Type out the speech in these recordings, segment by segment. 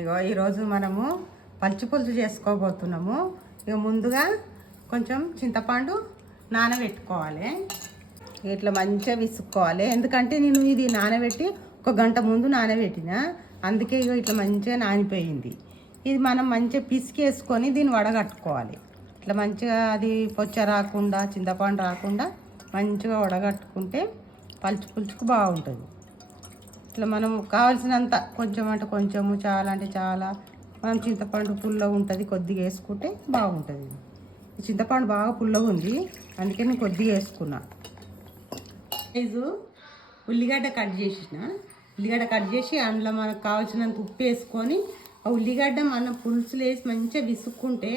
ఇగో ఈరోజు మనము పచ్చి పులుసు చేసుకోబోతున్నాము. ఇక ముందుగా కొంచెం చింతపండు నానబెట్టుకోవాలి. ఇట్లా మంచిగా విసుక్కోవాలి. ఎందుకంటే నేను ఇది నానబెట్టి 1 గంట ముందు నానబెట్టిన, అందుకే ఇగో ఇట్లా మంచిగా నానిపోయింది. ఇది మనం మంచిగా పిసికేసుకొని దీన్ని వడగట్టుకోవాలి. ఇట్లా మంచిగా అది పొచ్చ రాకుండా, చింతపండు రాకుండా మంచిగా వడగట్టుకుంటే పచ్చి పులుసుకు బాగుంటుంది. ఇట్లా మనం కావాల్సినంత కొంచెం అంటే కొంచెము, చాలా అంటే చాలా మనం చింతపండు పుల్లగా ఉంటుంది, కొద్దిగా వేసుకుంటే బాగుంటుంది. చింతపండు బాగా పుల్లగా ఉంది, అందుకే నేను కొద్దిగా వేసుకున్నా. ఉల్లిగడ్డ కట్ చేసి అందులో మనకు కావాల్సినంత ఉప్పు వేసుకొని ఆ ఉల్లిగడ్డ మన పులుసులు వేసి మంచిగా విసుక్కుంటే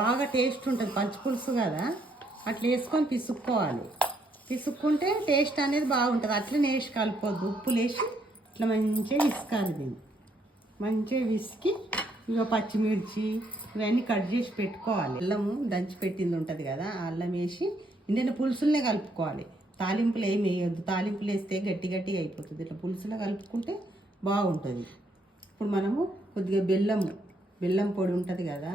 బాగా టేస్ట్ ఉంటుంది. పచ్చి పులుసు కదా, అట్లా వేసుకొని పిసుక్కుంటే టేస్ట్ అనేది బాగుంటుంది. అట్లనే వేసి కలుపుకోవద్దు, ఉప్పులు వేసి ఇట్లా మంచిగా విసుకాలి. దీన్ని మంచిగా విసికి ఇక పచ్చిమిర్చి ఇవన్నీ కట్ చేసి పెట్టుకోవాలి. అల్లము దంచి పెట్టింది ఉంటుంది కదా, ఆ అల్లం వేసి ఇండియన్ పులుసులనే కలుపుకోవాలి. తాలింపులు ఏమి వేయొద్దు, తాలింపులు వేస్తే గట్టిగా అయిపోతుంది. ఇట్లా పులుసులో కలుపుకుంటే బాగుంటుంది. ఇప్పుడు మనము కొద్దిగా బెల్లం పొడి ఉంటుంది కదా,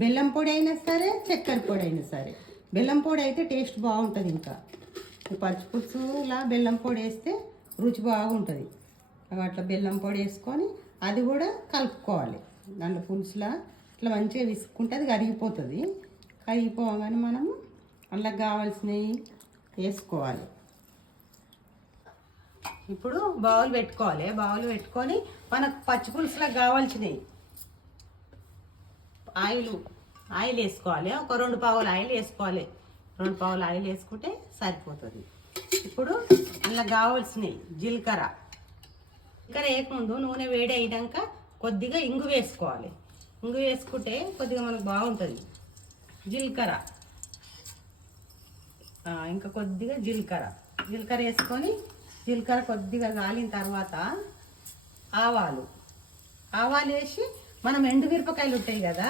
బెల్లం పొడి అయినా సరే, చక్కెర పొడి అయినా సరే. బెల్లం పొడి అయితే టేస్ట్ బాగుంటుంది. ఇంకా పచ్చి పులుసులా బెల్లం పొడి వేస్తే రుచి బాగుంటుంది. అట్లా బెల్లం పొడి వేసుకొని అది కూడా కలుపుకోవాలి. దాంట్లో పులుసులా ఇట్లా మంచిగా విసుక్కుంటే అది కరిగిపోగానే మనము అందులో కావాల్సినవి వేసుకోవాలి. ఇప్పుడు బౌల్ పెట్టుకొని మనకు పచ్చి పులుసులా కావాల్సినవి ఆయిల్ వేసుకోవాలి. ఒక 2 పావులు ఆయిల్ వేసుకోవాలి. 2 పావులు ఆయిల్ వేసుకుంటే సరిపోతుంది. ఇప్పుడు అందులో కావాల్సినవి జీలకర్ర వేయకముందు నూనె వేడి అయినాక కొద్దిగా ఇంగు వేసుకోవాలి. ఇంగు వేసుకుంటే కొద్దిగా మనకు బాగుంటుంది. ఇంకా కొద్దిగా జీలకర్ర వేసుకొని జీలకర్ర కొద్దిగా కాలిన తర్వాత ఆవాలు వేసి మనం ఎండుమిరపకాయలు ఉంటాయి కదా,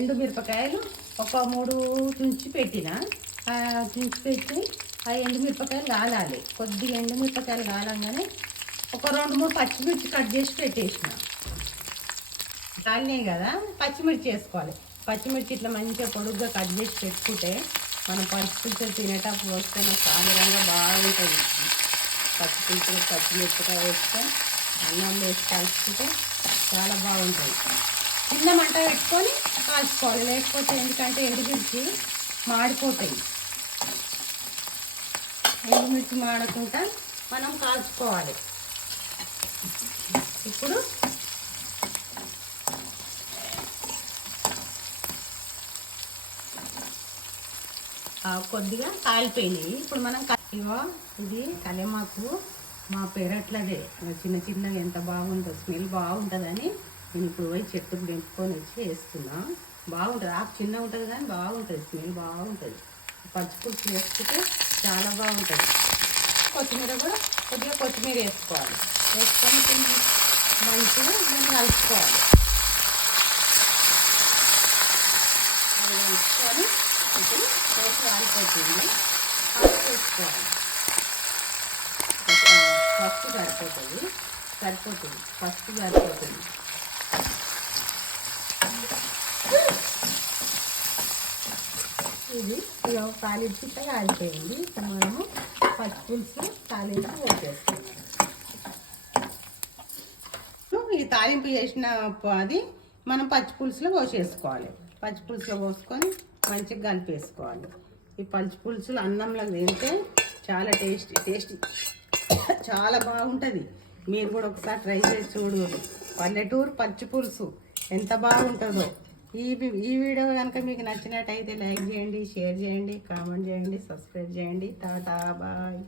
ఎండుమిరపకాయలు ఒక 3 తుంచి పెట్టి ఆ ఎండుమిరపకాయలు కాలాలి. కొద్దిగా ఎండుమిరపకాయలు కాలంగానే ఒక 2-3 పచ్చిమిర్చి కట్ చేసి పెట్టేసిన. కాలినాయి కదా, పచ్చిమిర్చి వేసుకోవాలి. పచ్చిమిర్చి ఇట్లా మంచిగా పొడుగ్గా కట్ చేసి పెట్టుకుంటే మనం పచ్చిపులుసు తినేటప్పుడు వస్తే నాకు సాధారణంగా బాగుంటుంది. పచ్చిపులుసులో పచ్చిమిరపకాయ వేస్తే అన్నంలో వేసి కలుపుకుంటే చాలా బాగుంటుంది. చిన్న మంట పెట్టుకొని కాల్చుకోవాలి, లేకపోతే ఎందుకంటే ఎండుమిర్చి మాడిపోతాయి. ఎండుమిర్చి మాడకుండా మనం కాల్చుకోవాలి. ఇప్పుడు కొద్దిగా కాలిపోయినాయి. ఇప్పుడు మనం ఇది కలెమాకు మా పెరట్లదే, చిన్నగా ఎంత బాగుంటుందో, స్మెల్ బాగుంటుందని నేను ఇప్పుడు పోయి చెట్టుకు పెంపుకొని వచ్చి వేస్తున్నా. బాగుంటుంది, ఆకు చిన్నగా ఉంటుంది కానీ బాగుంటుంది, స్మెల్ బాగుంటుంది. పచ్చి పులుసు వేసుకుంటే చాలా బాగుంటుంది. కొత్తిమీర కూడా కొద్దిగా కొత్తిమీర వేసుకోవాలి. వేసుకొని మంచిగా మనం కలుపుకోవాలి. అది కలుపుకొని ఇప్పుడు పోసి ఆడిపోతుంది. వేసుకోవాలి. పసుపు సరిపోతుంది. ఇది ఇలా తాలింపు కాలిపోయింది. మనము పచ్చి పులుసు తాలింపు వేసేస్తాం. ఈ తాలింపు చేసిన అది మనం పచ్చి పులుసులో పోసేసుకోవాలి. పచ్చి పులుసులో పోసుకొని మంచిగా కలిపేసుకోవాలి. ఈ పచ్చి పులుసులు అన్నంలో తింటే చాలా టేస్టీ చాలా బాగుంటుంది. మీరు కూడా ఒకసారి ట్రై చేసి చూడు. పల్లెటూరు పచ్చి పులుసు ఎంత బాగుంటుందో. ఈ వీడియో కనుక మీకు నచ్చినట్టయితే లైక్ చేయండి, షేర్ చేయండి, కామెంట్ చేయండి, సబ్స్క్రైబ్ చేయండి. టాటా బాయ్.